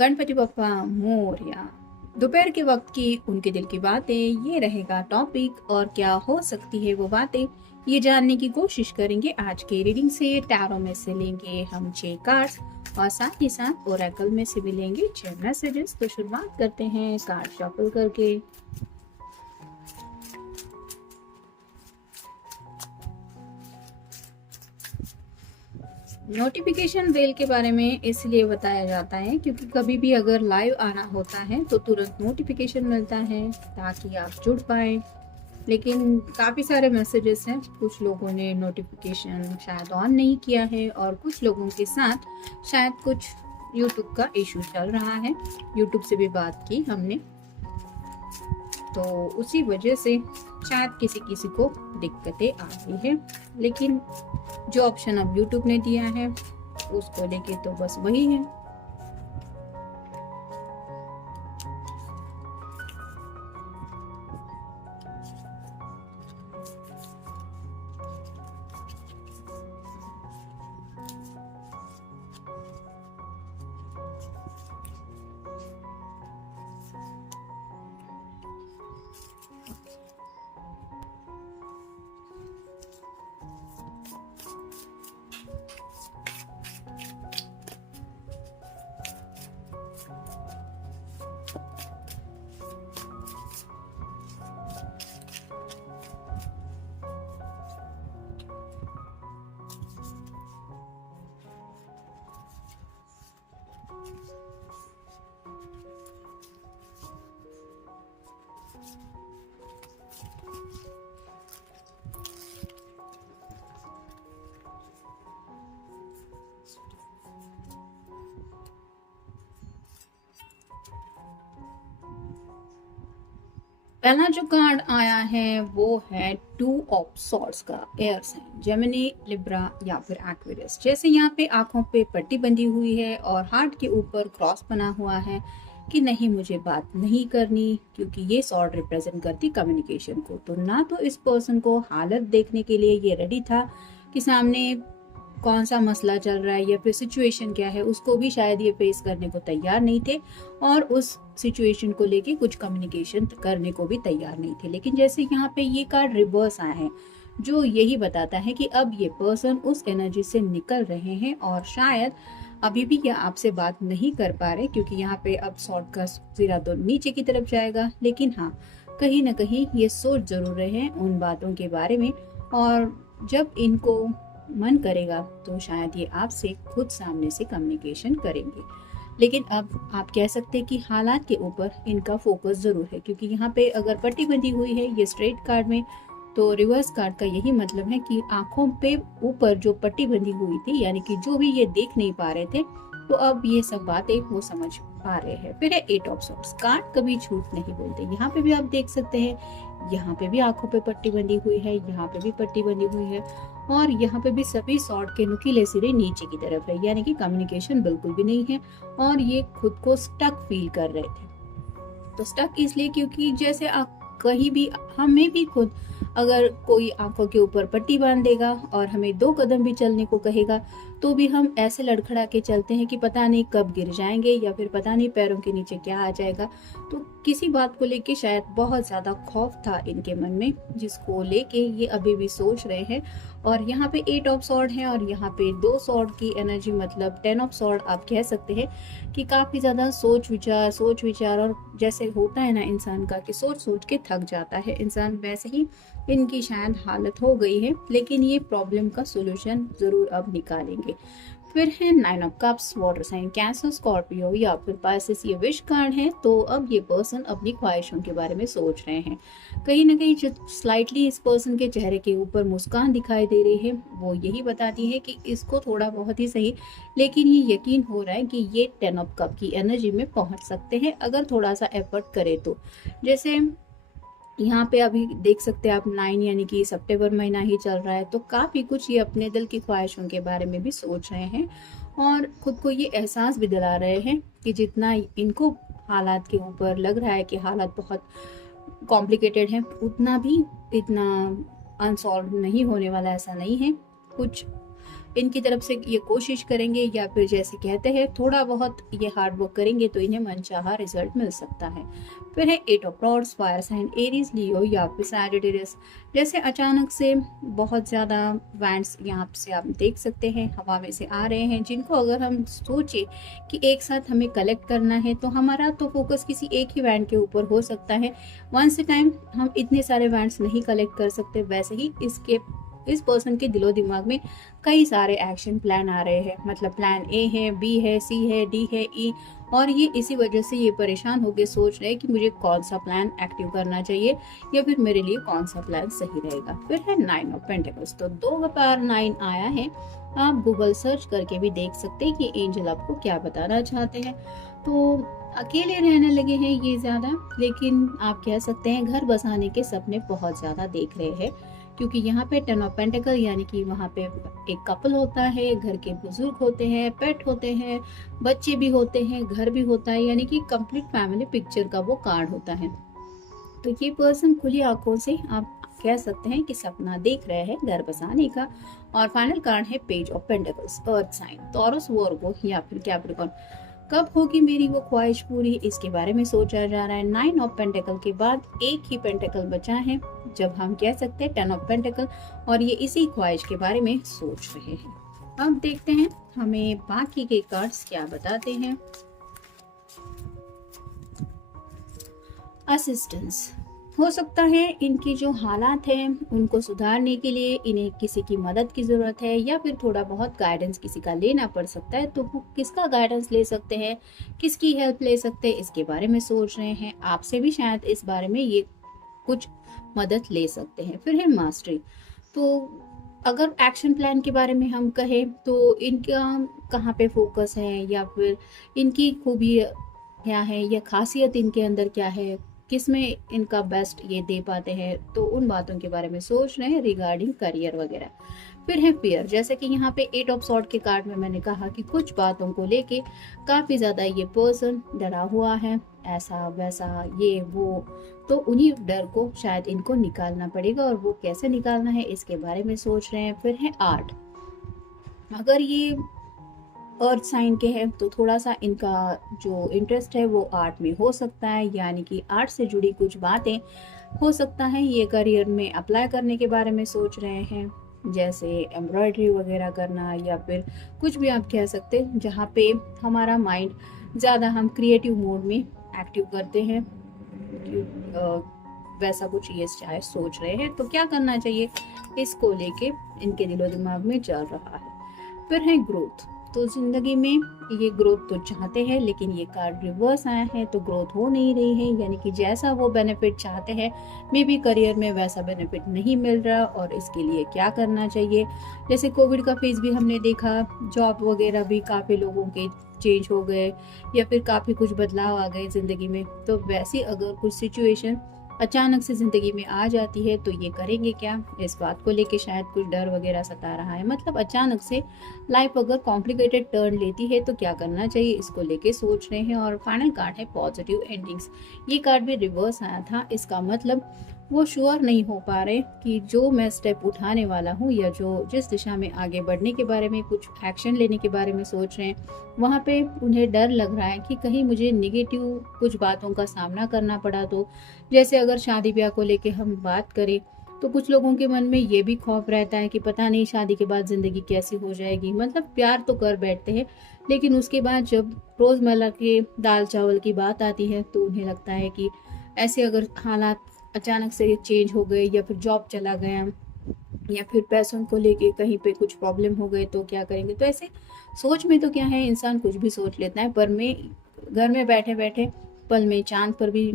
गणपति बप्पा मोरया। दोपहर के वक्त की उनके दिल की बातें, ये रहेगा टॉपिक। और क्या हो सकती है वो बातें, ये जानने की कोशिश करेंगे आज के रीडिंग से। टैरो में से लेंगे हम 6 कार्ड्स और साथ ही साथ ओरेकल में से भी लेंगे 6 मैसेजेस। तो शुरुआत करते हैं कार्ड शफल करके। नोटिफिकेशन बेल के बारे में इसलिए बताया जाता है क्योंकि कभी भी अगर लाइव आना होता है तो तुरंत नोटिफिकेशन मिलता है ताकि आप जुड़ पाए। लेकिन काफ़ी सारे मैसेजेस हैं, कुछ लोगों ने नोटिफिकेशन शायद ऑन नहीं किया है और कुछ लोगों के साथ शायद कुछ यूट्यूब का इशू चल रहा है। यूट्यूब से भी बात की हमने, तो उसी वजह से शायद किसी किसी को दिक्कतें आ रही है। लेकिन जो ऑप्शन अब यूट्यूब ने दिया है उसको लेके तो बस वही है। पहला जो कार्ड आया है वो है 2 ऑफ सॉर्ड्स का। एयर साइन जेमिनी, लिब्रा या फिर एक्वेरियस। जैसे यहाँ पे आंखों पे पट्टी बंधी हुई है और हार्ट के ऊपर क्रॉस बना हुआ है कि नहीं मुझे बात नहीं करनी, क्योंकि ये सॉर्ड रिप्रेजेंट करती कम्युनिकेशन को। तो ना तो इस पर्सन को हालत देखने के लिए ये रेडी था कि सामने कौन सा मसला चल रहा है या फिर सिचुएशन क्या है, उसको भी शायद ये फेस करने को तैयार नहीं थे और उस सिचुएशन को लेके कुछ कम्युनिकेशन करने को भी तैयार नहीं थे। लेकिन जैसे यहाँ पे ये कार्ड रिवर्स आया है जो यही बताता है कि अब ये पर्सन उस एनर्जी से निकल रहे हैं और शायद अभी भी ये आपसे बात नहीं कर पा रहे, क्योंकि यहाँ पे अब सॉर्ड का सिरा तो नीचे की तरफ जाएगा। लेकिन हाँ, कहीं ना कहीं ये सोच जरूर रहे हैं उन बातों के बारे में, और जब इनको मन करेगा तो शायद ये आपसे खुद सामने से कम्युनिकेशन करेंगे। लेकिन अब आप कह सकते हैं कि हालात के ऊपर इनका फोकस जरूर है, क्योंकि यहाँ पे अगर पट्टी बंधी हुई है ये स्ट्रेट कार्ड में, तो रिवर्स कार्ड का यही मतलब है कि आंखों पे ऊपर जो पट्टी बंधी हुई थी, यानी कि जो भी ये देख नहीं पा रहे थे, तो अब ये सब बातें वो समझ पा रहे हैं। फिर है 8 ऑफ सॉर्ड्स। कार्ड कभी झूठ नहीं बोलते। यहाँ पे भी आप देख सकते हैं, यहाँ पे भी आंखों पे पट्टी बंधी हुई है, यहाँ पे भी पट्टी बंधी हुई है और यहाँ पे भी सभी सॉर्ड के नुकीले सिरे नीचे की तरफ है, यानी कि कम्युनिकेशन बिल्कुल भी नहीं है और ये खुद को स्टक फील कर रहे थे। तो स्टक इसलिए क्योंकि जैसे आप कहीं भी, हमें भी खुद अगर कोई आंखों के ऊपर पट्टी बांध देगा और हमें 2 कदम भी चलने को कहेगा तो भी हम ऐसे लड़खड़ा के चलते हैं कि पता नहीं कब गिर जाएंगे या फिर पता नहीं पैरों के नीचे क्या आ जाएगा। तो किसी बात को लेके शायद बहुत ज़्यादा खौफ था इनके मन में, जिसको लेके ये अभी भी सोच रहे हैं। और यहाँ पे 8 ऑफ सॉर्ड है और यहाँ पे 2 सॉर्ड की एनर्जी, मतलब 10 ऑफ सॉर्ड आप कह सकते हैं कि काफ़ी ज़्यादा सोच विचार और जैसे होता है ना इंसान का कि सोच सोच के थक जाता है इंसान, वैसे ही इनकी शायद हालत हो गई है। लेकिन ये प्रॉब्लम का सोल्यूशन ज़रूर अब निकालेंगे। फिर है 9 of cups, water sign cancer, Scorpio या फिर पाइसेस। ये विश कार्ड है। तो अब ये पर्सन अपनी ख्वाहिशों के बारे में सोच रहे हैं। कहीं ना कहीं जो स्लाइटली इस पर्सन के चेहरे के ऊपर मुस्कान दिखाई दे रही है वो यही बताती है कि इसको थोड़ा बहुत ही सही, लेकिन ये यकीन हो रहा है कि ये 10 ऑफ कप की एनर्जी में पहुंच सकते हैं अगर थोड़ा सा एफर्ट करे तो। जैसे यहाँ पे अभी देख सकते हैं आप 9, यानी कि सितंबर महीना ही चल रहा है, तो काफ़ी कुछ ये अपने दिल की ख्वाहिशों के बारे में भी सोच रहे हैं और खुद को ये एहसास भी दिला रहे हैं कि जितना इनको हालात के ऊपर लग रहा है कि हालात बहुत कॉम्प्लिकेटेड हैं, उतना भी इतना अनसॉल्व नहीं होने वाला ऐसा नहीं है। कुछ इनकी तरफ से ये कोशिश करेंगे या फिर जैसे कहते हैं थोड़ा बहुत ये हार्ड वर्क करेंगे तो इन्हें मनचाहा रिजल्ट मिल सकता है। फिर है 8 of rods, fire sign Aries, Leo या फिर सैजिटेरियस। जैसे अचानक से बहुत ज़्यादा वैंड्स यहाँ से आप देख सकते हैं हवा में से आ रहे हैं, जिनको अगर हम सोचे कि एक साथ हमें कलेक्ट करना है तो हमारा तो फोकस किसी एक ही बैंड के ऊपर हो सकता है। वंस ए टाइम हम इतने सारे बैंड्स नहीं कलेक्ट कर सकते। वैसे ही इस पर्सन के दिलो दिमाग में कई सारे एक्शन प्लान आ रहे हैं, मतलब प्लान ए है, बी है, सी है, डी है, ई, और ये इसी वजह से ये परेशान होकर सोच रहे हैं कि मुझे कौन सा प्लान एक्टिव करना चाहिए या फिर मेरे लिए कौन सा प्लान सही रहेगा। फिर है 9 ऑफ पेंटिकल्स, तो 2 बार 9 आया है। आप गूगल सर्च करके भी देख सकते हैं कि एंजल आपको क्या बताना चाहते हैं। तो अकेले रहने लगे हैं ये ज़्यादा, लेकिन आप कह सकते हैं घर बसाने के सपने बहुत ज़्यादा देख रहे हैं, क्योंकि यहाँ पे 10 ऑफ पेंटिकल यानी कि वहाँ पे एक कपल होता है, घर के बुजुर्ग होते हैं, पेट होते हैं, बच्चे भी होते हैं, घर भी होता है, यानी कि कंप्लीट फैमिली पिक्चर का वो कार्ड होता है। तो ये पर्सन खुली आंखों से आप कह सकते हैं कि सपना देख रहे हैं घर बसाने का। और फाइनल कार्ड है page of pentacles, earth sign, Taurus, Virgo या फिर कैप्रिकॉर्न। कब होगी मेरी वो ख्वाहिश पूरी, इसके बारे में सोचा जा रहा है। 9 ऑफ पेंटिकल के बाद एक ही पेंटिकल बचा है, जब हम कह सकते हैं 10 ऑफ पेंटिकल, और ये इसी ख्वाहिश के बारे में सोच रहे हैं। अब देखते हैं हमें बाकी के कार्ड्स क्या बताते हैं। असिस्टेंस, हो सकता है इनकी जो हालात हैं उनको सुधारने के लिए इन्हें किसी की मदद की ज़रूरत है या फिर थोड़ा बहुत गाइडेंस किसी का लेना पड़ सकता है। तो वो किसका गाइडेंस ले सकते हैं, किसकी हेल्प ले सकते हैं, इसके बारे में सोच रहे हैं। आपसे भी शायद इस बारे में ये कुछ मदद ले सकते हैं। फिर है मास्टरी, तो अगर एक्शन प्लान के बारे में हम कहें तो इनका कहाँ पे फोकस है या फिर इनकी खूबी क्या है या खासियत इनके अंदर क्या है, किसमें इनका बेस्ट ये दे पाते हैं, तो उन बातों के बारे में सोच रहे हैं रिगार्डिंग करियर वगैरह। फिर है फियर, जैसे कि यहाँ पे 8 ऑफ सॉर्ड के कार्ड में मैंने कहा कि कुछ बातों को लेके काफ़ी ज़्यादा ये पर्सन डरा हुआ है, ऐसा वैसा ये वो, तो उन्हीं डर को शायद इनको निकालना पड़ेगा, और वो कैसे निकालना है इसके बारे में सोच रहे हैं। फिर है आर्ट, अगर ये अर्थ साइन के हैं तो थोड़ा सा इनका जो इंटरेस्ट है वो आर्ट में हो सकता है, यानी कि आर्ट से जुड़ी कुछ बातें हो सकता है ये करियर में अप्लाई करने के बारे में सोच रहे हैं, जैसे एम्ब्रॉयडरी वगैरह करना या फिर कुछ भी आप कह सकते हैं जहाँ पे हमारा माइंड ज़्यादा हम क्रिएटिव मोड में एक्टिव करते हैं। वैसा कुछ ये शायद सोच रहे हैं। तो क्या करना चाहिए इसको लेके इनके दिलो दिमाग में चल रहा है। फिर है ग्रोथ, तो जिंदगी में ये ग्रोथ तो चाहते हैं, लेकिन ये कार्ड रिवर्स आया है तो ग्रोथ हो नहीं रही है, यानी कि जैसा वो बेनिफिट चाहते हैं मे बी करियर में वैसा बेनिफिट नहीं मिल रहा। और इसके लिए क्या करना चाहिए, जैसे कोविड का फेज भी हमने देखा, जॉब वगैरह भी काफ़ी लोगों के चेंज हो गए या फिर काफ़ी कुछ बदलाव आ गए ज़िंदगी में। तो वैसी अगर कुछ सिचुएशन अचानक से ज़िंदगी में आ जाती है तो ये करेंगे क्या, इस बात को लेके शायद कुछ डर वगैरह सता रहा है। मतलब अचानक से लाइफ अगर कॉम्प्लिकेटेड टर्न लेती है तो क्या करना चाहिए, इसको लेके सोच रहे हैं। और फाइनल कार्ड है पॉजिटिव एंडिंग्स, ये कार्ड भी रिवर्स आया था। इसका मतलब वो श्योर नहीं हो पा रहे कि जो मैं स्टेप उठाने वाला हूँ या जो जिस दिशा में आगे बढ़ने के बारे में, कुछ एक्शन लेने के बारे में सोच रहे हैं, वहाँ पे उन्हें डर लग रहा है कि कहीं मुझे नेगेटिव कुछ बातों का सामना करना पड़ा तो। जैसे अगर शादी ब्याह को लेके हम बात करें तो कुछ लोगों के मन में ये भी खौफ रहता है कि पता नहीं शादी के बाद ज़िंदगी कैसी हो जाएगी। मतलब प्यार तो कर बैठते हैं, लेकिन उसके बाद जब रोज़मर्रा के दाल चावल की बात आती है तो उन्हें लगता है कि ऐसे अगर हालात अचानक से चेंज हो गए या फिर जॉब चला गया या फिर पैसों को लेके कहीं पे कुछ प्रॉब्लम हो गए तो क्या करेंगे। तो ऐसे सोच में तो क्या है, इंसान कुछ भी सोच लेता है, पर मैं घर में बैठे बैठे पल में चांद पर भी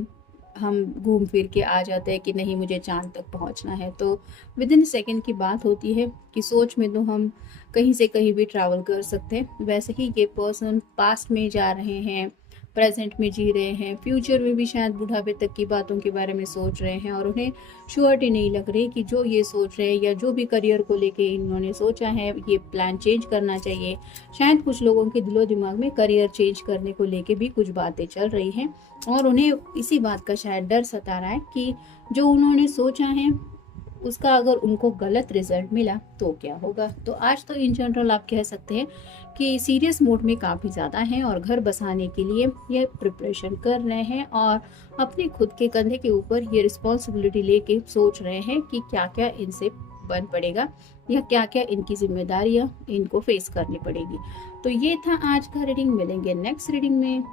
हम घूम फिर के आ जाते हैं कि नहीं मुझे चांद तक पहुंचना है। तो विद इन सेकेंड की बात होती है कि सोच में तो हम कहीं से कहीं भी ट्रैवल कर सकते हैं। वैसे ही ये पर्सन पास्ट में जा रहे हैं, प्रेजेंट में जी रहे हैं, फ्यूचर में भी शायद बुढ़ापे तक की बातों के बारे में सोच रहे हैं, और उन्हें श्योरिटी नहीं लग रही कि जो ये सोच रहे हैं या जो भी करियर को लेके इन्होंने सोचा है ये प्लान चेंज करना चाहिए। शायद कुछ लोगों के दिलो दिमाग में करियर चेंज करने को लेके भी कुछ बातें चल रही हैं, और उन्हें इसी बात का शायद डर सता रहा है कि जो उन्होंने सोचा है उसका अगर उनको गलत रिजल्ट मिला तो क्या होगा। तो आज तो इन जनरल आप कह सकते हैं कि सीरियस मूड में काफ़ी ज़्यादा हैं और घर बसाने के लिए ये प्रिपरेशन कर रहे हैं और अपने खुद के कंधे के ऊपर ये रिस्पॉन्सिबिलिटी लेके सोच रहे हैं कि क्या क्या इनसे बन पड़ेगा या क्या क्या इनकी जिम्मेदारियां इनको फेस करनी पड़ेगी। तो ये था आज का रीडिंग, मिलेंगे नेक्स्ट रीडिंग में।